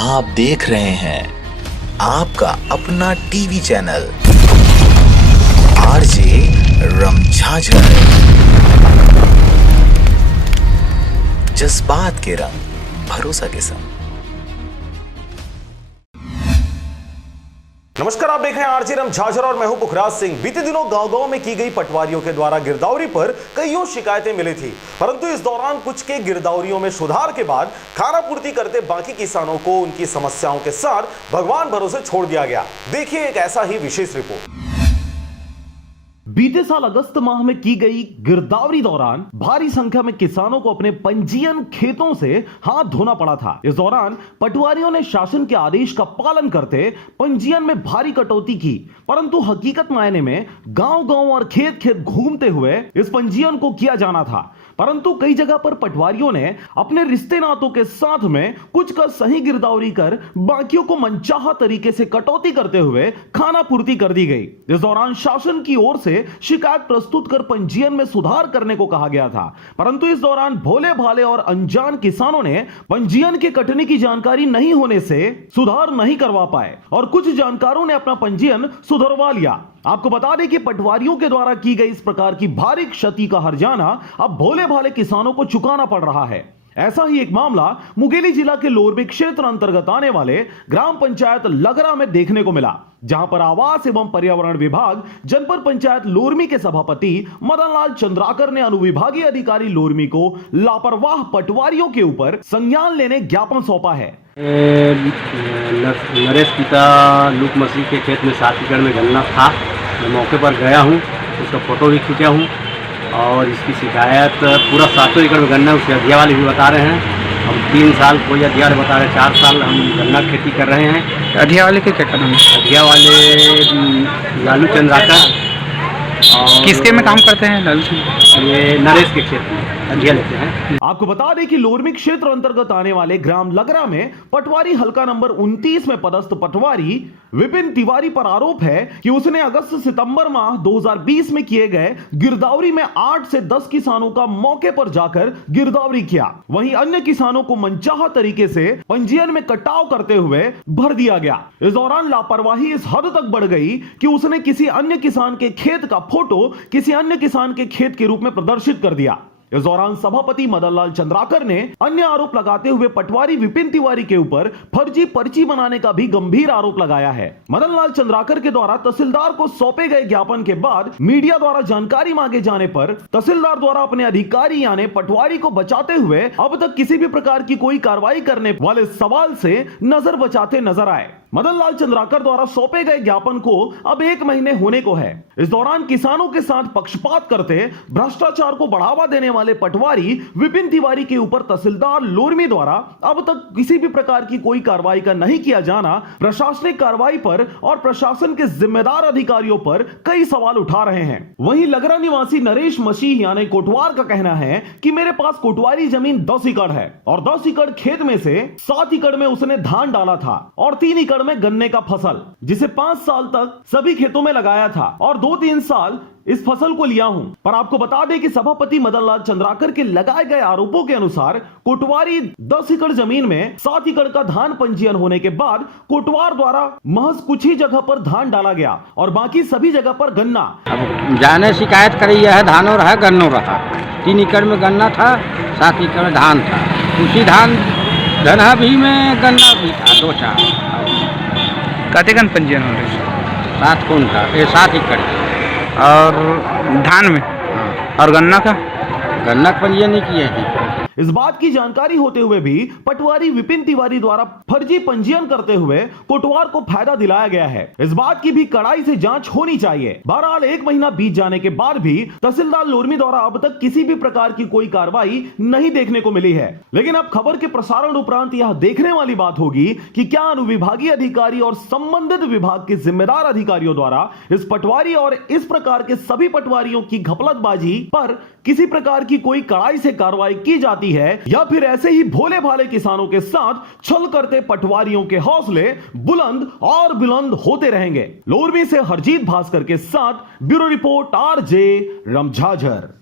आप देख रहे हैं आपका अपना टीवी चैनल आरजे रमझाझर। जज्बात के रंग, भरोसा के संग। नमस्कार, आप देख रहे हैं आरजे रमझाझर और मैं हूं पुखराज सिंह। बीते दिनों गांव-गांव में की गई पटवारियों के द्वारा गिरदावरी पर कईयों शिकायतें मिली थी, परंतु इस दौरान कुछ के गिरदावरियों में सुधार के बाद खाना पूर्ति करते बाकी किसानों को उनकी समस्याओं के साथ भगवान भरोसे छोड़ दिया गया। देखिए एक ऐसा ही विशेष रिपोर्ट। बीते साल अगस्त माह में की गई गिरदावरी दौरान भारी संख्या में किसानों को अपने पंजीयन खेतों से हाथ धोना पड़ा था। इस दौरान पटवारियों ने शासन के आदेश का पालन करते पंजीयन में भारी कटौती की, परंतु हकीकत मायने में गांव-गांव और खेत-खेत घूमते हुए इस पंजीयन को किया जाना था। परंतु कई जगह पर पटवारियों ने अपने रिश्ते नातों के साथ में कुछ का सही गिरदावरी कर बाकियों को मनचाहा तरीके से कटौती करते हुए खाना पूर्ति कर दी गई। इस दौरान शासन की ओर से शिकायत प्रस्तुत कर पंजीयन में सुधार करने को कहा गया था, परंतु इस दौरान भोले भाले और अनजान किसानों ने पंजीयन के कटने की जानकारी नहीं होने से सुधार नहीं करवा पाए और कुछ जानकारों ने अपना पंजीयन सुधरवा लिया। आपको बता दें कि पटवारियों के द्वारा की गई इस प्रकार की भारी क्षति का हर्जाना अब भोले भाले किसानों को चुकाना पड़ रहा है। ऐसा ही एक मामला मुंगेली जिला के लोरबी क्षेत्र अंतर्गत आने वाले ग्राम पंचायत लगरा में देखने को मिला, जहां पर आवास एवं पर्यावरण विभाग जनपद पंचायत लोरमी के सभापति मदनलाल चंद्राकर ने अनुविभागीय अधिकारी लोरमी को लापरवाह पटवारियों के ऊपर संज्ञान लेने ज्ञापन सौंपा है। नरेश पिता लूक मसीह के खेत में 7 एकड़ में गन्ना था। मैं मौके पर गया हूँ, उसका फोटो भी खींचा हूँ और इसकी शिकायत पूरा 7 एकड़ में गन्ना उसके अधिया वाले भी बता रहे हैं। हम 3 साल कोई अधिया वाले बता रहे हैं, 4 साल हम गन्ना खेती कर रहे हैं। अधिया वाले के क्या करना है? अधिया वाले लालू चंद्राकर। और किसके में काम करते हैं लालू चंद्राकर? ये नरेश के खेत में अधिया लेते हैं। आपको बता दें कि लोरमी क्षेत्र अंतर्गत आने वाले ग्राम लगरा में पटवारी हल्का नंबर 29 में पदस्थ पटवारी विपिन तिवारी पर आरोप है कि उसने अगस्त सितंबर माह 2020 में किए गए गिरदावरी में 8 से 10 किसानों का मौके पर जाकर गिरदावरी किया। वहीं अन्य किसानों को मनचाहा तरीके से पंजीयन में कटाव करते हुए भर दिया गया। इस दौरान लापरवाही इस हद तक बढ़ गई कि उसने किसी अन्य किसान के खेत का फोटो किसी अन्य किसान के खेत के रूप में प्रदर्शित कर दिया। इस दौरान सभापति मदनलाल चंद्राकर ने अन्य आरोप लगाते हुए पटवारी विपिन तिवारी के ऊपर फर्जी पर्ची बनाने का भी गंभीर आरोप लगाया है। मदनलाल चंद्राकर के द्वारा तहसीलदार को सौंपे गए ज्ञापन के बाद मीडिया द्वारा जानकारी मांगे जाने पर तहसीलदार द्वारा अपने अधिकारी यानी पटवारी को बचाते हुए अब तक किसी भी प्रकार की कोई कार्रवाई करने वाले सवाल से नजर बचाते नजर आए। मदनलाल चंद्राकर द्वारा सौंपे गए ज्ञापन को अब 1 महीने होने को है। इस दौरान किसानों के साथ पक्षपात करते भ्रष्टाचार को बढ़ावा देने वाले पटवारी विपिन तिवारी के ऊपर तहसीलदार लोरमी द्वारा अब तक किसी भी प्रकार की कोई कार्रवाई का नहीं किया जाना प्रशासनिक कार्रवाई पर और प्रशासन के जिम्मेदार अधिकारियों पर कई सवाल उठा रहे हैं। वहीं लगरा निवासी नरेश मसीह यानी कोटवार का कहना है कि मेरे पास कोटवारी जमीन 10 एकड़ है और 10 एकड़ खेत में से 7 एकड़ में उसने धान डाला था और 3 एकड़ में गन्ने का फसल, जिसे 5 साल तक सभी खेतों में लगाया था और 2-3 साल इस फसल को लिया हूं। पर आपको बता दें कि सभापति मदनलाल चंद्राकर के लगाए गए आरोपों के अनुसार कोटवारी 10 एकड़ जमीन में 7 एकड़ का धान पंजीयन होने के बाद कोटवार द्वारा महज कुछ ही जगह पर धान डाला गया और बाकी सभी जगह पर गन्ना। अब जाने शिकायत करी है, धानो रहा गन्नो रहा। 3 एकड़ में गन्ना था, 7 एकड़ में धान था। उसी धान धना भी में गन्ना भी था, 2-4। कतेकन पंजीयन हो रहे? 7 कौन था? 7 एकड़। और धान में और गन्ना का पंजीयन नहीं किए हैं। इस बात की जानकारी होते हुए भी पटवारी विपिन तिवारी द्वारा फर्जी पंजीयन करते हुए कोटवार को फायदा दिलाया गया है। इस बात की भी कड़ाई से जांच होनी चाहिए। बहरहाल 1 महीना बीत जाने के बाद भी तहसीलदार लोरमी द्वारा अब तक किसी भी प्रकार की कोई कार्रवाई नहीं देखने को मिली है। लेकिन अब खबर के प्रसारण उपरांत यह देखने वाली बात होगी कि क्या अनुविभागीय अधिकारी और संबंधित विभाग के जिम्मेदार अधिकारियों द्वारा इस पटवारी और इस प्रकार के सभी पटवारियों की घपलतबाजी पर किसी प्रकार की कोई कड़ाई से कार्रवाई की जाती है या फिर ऐसे ही भोले भाले किसानों के साथ छल करते पटवारियों के हौसले बुलंद और बुलंद होते रहेंगे। लोरमी से हरजीत भास्कर के साथ ब्यूरो रिपोर्ट आरजे रमझाझर।